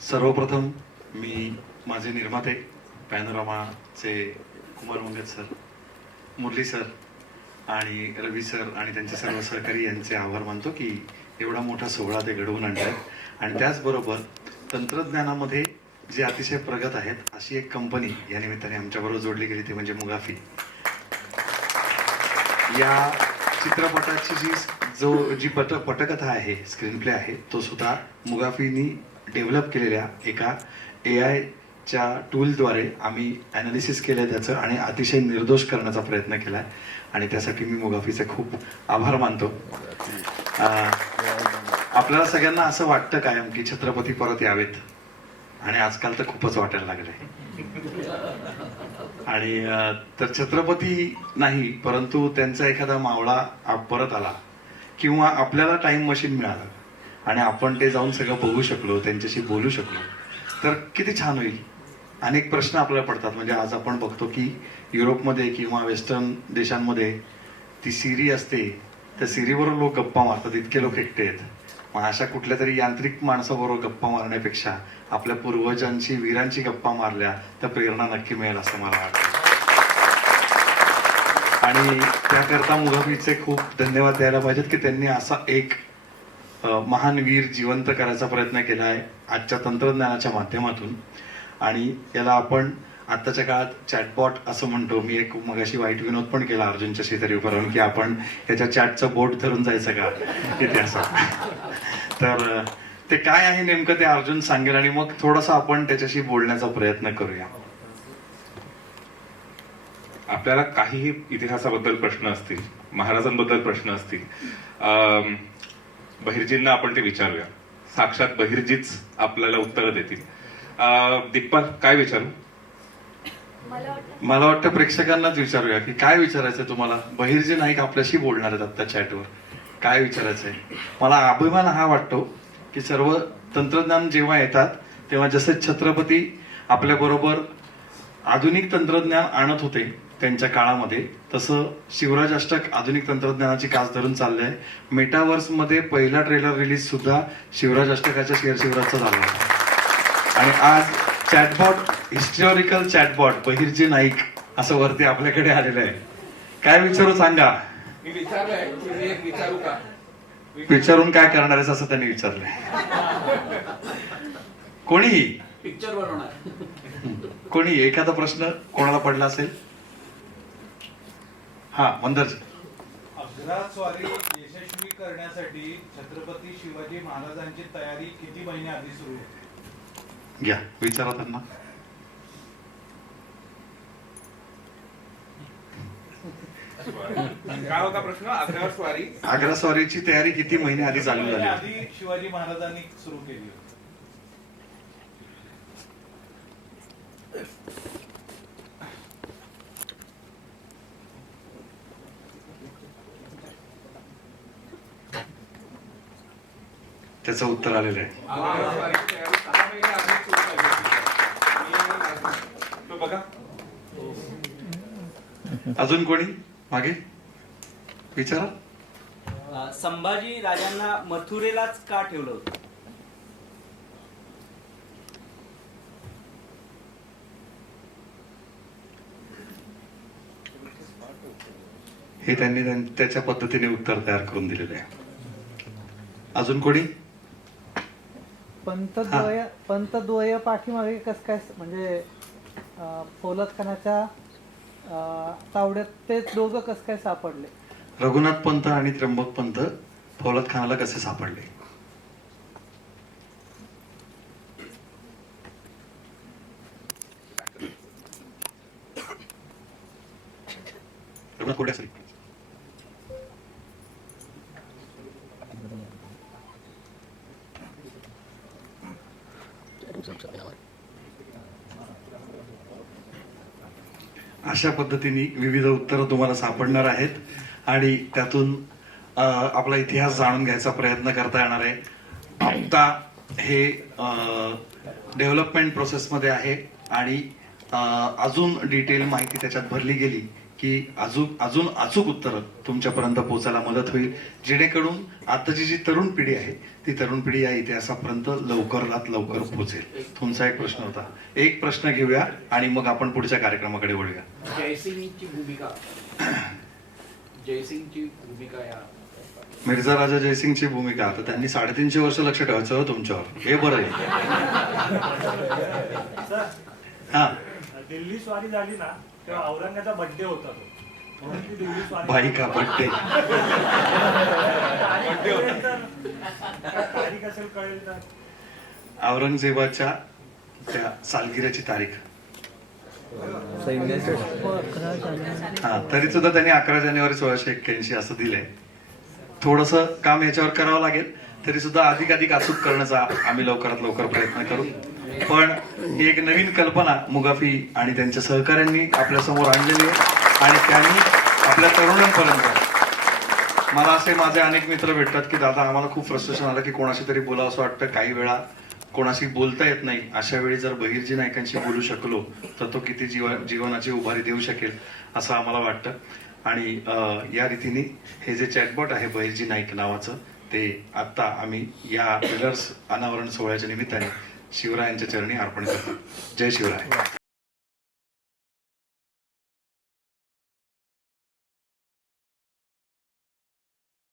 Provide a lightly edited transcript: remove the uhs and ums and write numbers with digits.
सर्वप्रथम मी माझे निर्माते पॅनोरामाचे कुमार मंगत सर, मुरली सर आणि रवी सर आणि त्यांचे सर्व सहकारी यांचे आभार मानतो की एवढा मोठा सोहळा ते घडवून आणतात. आणि त्याचबरोबर तंत्रज्ञानामध्ये जे अतिशय प्रगत आहेत अशी एक कंपनी या निमित्ताने आमच्याबरोबर जोडली गेली, ती म्हणजे मुगाफी. या चित्रपटाची जी पटकथा आहे, स्क्रीन प्ले आहे, तो सुद्धा मुगाफीनी डेव्हलप केलेल्या एका AI च्या टूलद्वारे आम्ही ॲनालिसिस केलं त्याचं आणि अतिशय निर्दोष करण्याचा प्रयत्न केला आहे. आणि त्यासाठी मी मुगाफीचे खूप आभार मानतो. आपल्याला सगळ्यांना असं वाटतं कायम की छत्रपती परत यावेत, आणि आजकाल तर खूपच वाटायला लागलंय. आणि तर छत्रपती नाही, परंतु त्यांचा एखादा मावळा परत आला किंवा आपल्याला टाइम मशीन मिळालं आणि आपण ते जाऊन सगळं बघू शकलो, त्यांच्याशी बोलू शकलो, तर किती छान होईल. अनेक प्रश्न आपल्याला पडतात. म्हणजे आज आपण बघतो की युरोपमध्ये किंवा वेस्टर्न देशांमध्ये ती सिरी असते, त्या सिरीवर लोक गप्पा मारतात, इतके लोक एकटे आहेत. मग अशा कुठल्या तरी यांत्रिक माणसाबरोबर गप्पा मारण्यापेक्षा आपल्या पूर्वजांची, वीरांची गप्पा मारल्या तर प्रेरणा नक्की मिळेल असं मला वाटतं. आणि त्याकरता मुगाफीचे खूप धन्यवाद द्यायला पाहिजेत की त्यांनी असा एक महान वीर जिवंत करायचा प्रयत्न केला आहे आजच्या तंत्रज्ञानाच्या माध्यमातून. आणि याला आपण आत्ताच्या काळात चॅटबॉट असं म्हणतो. मी एक मगाशी वाईट विनोद पण केला अर्जुनच्या शेजारी उभं राहून की आपण याच्या चॅटचं बोट धरून जायचं का इथे असं. तर ते काय आहे नेमकं ते अर्जुन सांगेल आणि मग थोडंसं आपण त्याच्याशी बोलण्याचा प्रयत्न करूया. आपल्याला काहीही इतिहासाबद्दल प्रश्न असतील, महाराजांबद्दल प्रश्न असतील, बहिर्जींना आपण ते विचारूया. साक्षात बहिर्जीच आपल्याला उत्तर देतील. दिग्पाल, काय विचारू? मला वाटतं प्रेक्षकांनाच विचारूया की काय विचारायचंय तुम्हाला. बहिर्जी नाईक आपल्याशी बोलणार आहेत आता चॅटवर. काय विचारायचंय? मला अभिमान हा वाटतो की सर्व तंत्रज्ञान जेव्हा येतात तेव्हा जसे छत्रपती आपल्या बरोबर आधुनिक तंत्रज्ञान आणत होते त्यांच्या काळामध्ये, तसं शिवराज अष्टक आधुनिक तंत्रज्ञानाची कास धरून चाललंय. मेटावर्स मध्ये पहिला ट्रेलर रिलीज सुद्धा शिवराज अष्टकाच्या शेअर शिवराजचा झाला होता. आणि आज chatbot, historical chatbot Bahirji Naik असं वरती आपल्याकडे आलेलं आहे. काय विचारू सांगा? मी विचारलंय, विचारू का? विचारून काय करणार आहेस असं त्यांनी विचारलंय. कोणीही पिक्चर बनवणार. कोणी एखादा प्रश्न कोणाला पडला असेल? हा, मंदरजी. अग्रास्वारी यशस्वी करण्यासाठी छत्रपती शिवाजी महाराजांची तयारी किती महिने आधी सुरू होते? घ्या, विचारा त्यांना. काय होता प्रश्न? अग्रस्वारी, आग्रास्वारीची तयारी किती महिने आधी चालू झाली? आधी शिवाजी महाराजांनी सुरू केली होती. त्याचं उत्तर आलेलं आहे. अग्रस्वारीची तयारी 6 महिने आधी सुरू झाली होती. तो बघा. अजून कोणी मागे विचारा. संभाजी राजांना मथुरेलाच का ठेवलं होतं? हे त्यांनी त्याच्या पद्धतीने उत्तर तयार करून दिलेलं आहे. अजून कोणी? पंतद्वय पाठीमागे कस काय, म्हणजे फौलत खानाच्या तावड्यात ते दोघं कस काय सापडले? रघुनाथ पंत आणि त्र्यंबक पंत फौलत खानाला कसे सापडले? रघुनाथ कोरडे असतील. अशा पद्धतीने विविध उत्तरं तुम्हाला सापडणार आहेत आणि त्यातून आपला इतिहास जाणून घ्यायचा प्रयत्न करता येणार आहे. आता हे डेव्हलपमेंट प्रोसेसमध्ये आहे आणि अजून डिटेल माहिती त्याच्यात भरली गेली की अजून अचूक उत्तरं तुमच्यापर्यंत पोहोचायला मदत होईल, जेणेकरून आताची जी तरुण पिढी आहे ती तरुण पिढी या इतिहासापर्यंत लवकरात लवकर पोहोचेल. तुमचा एक प्रश्न होता, एक प्रश्न घेऊया आणि मग आपण पुढच्या कार्यक्रमाकडे वळूया. जयसिंगची भूमिका या मिर्झा राजा जयसिंगची भूमिका, तर त्यांनी 350 वर्ष लक्ष ठेवायचं हो तुमच्यावर, हे बरं आहे. हा दिल्ली स्वारी झाली ना तेव्हा औरंगाचा बर्थडे होता तो, म्हणून ती दिल्ली स्वारी भाई का बर्थडे. तारीख असेल कळेल तर. औरंगजेबाच्या त्या सालगिऱ्याची तारीख, हा तरी सुद्धा त्यांनी 11 जानेवारी 1681 असं दिलंय. थोडस काम याच्यावर करावं लागेल, तरी सुद्धा अधिक अचूक करण्याचा आम्ही लवकरात लवकर प्रयत्न करू. पण ही एक नवीन कल्पना मुगाफी आणि त्यांच्या सहकाऱ्यांनी आपल्या समोर आणलेली आहे आणि त्यांनी आपल्या तरुणांपर्यंत, मला असे माझे अनेक मित्र भेटतात की दादा आम्हाला खूप फ्रस्ट्रेशन आलं की कोणाशी तरी बोलावं असं वाटतं, काही वेळा कोणाशी बोलता येत नाही, अशा वेळी जर बहिर्जी नायकांशी बोलू शकलो तर तो किती जीवनाची उभारी देऊ शकेल असं आम्हाला वाटतं. आणि या रीतीने हे जे चॅटबॉट आहे बहिर्जी नाईक नावाचं, ते आता आम्ही या पिलर्स अनावरण सोहळ्याच्या निमित्ताने शिवरायांच्या चरणी अर्पण करतो. जय शिवराय.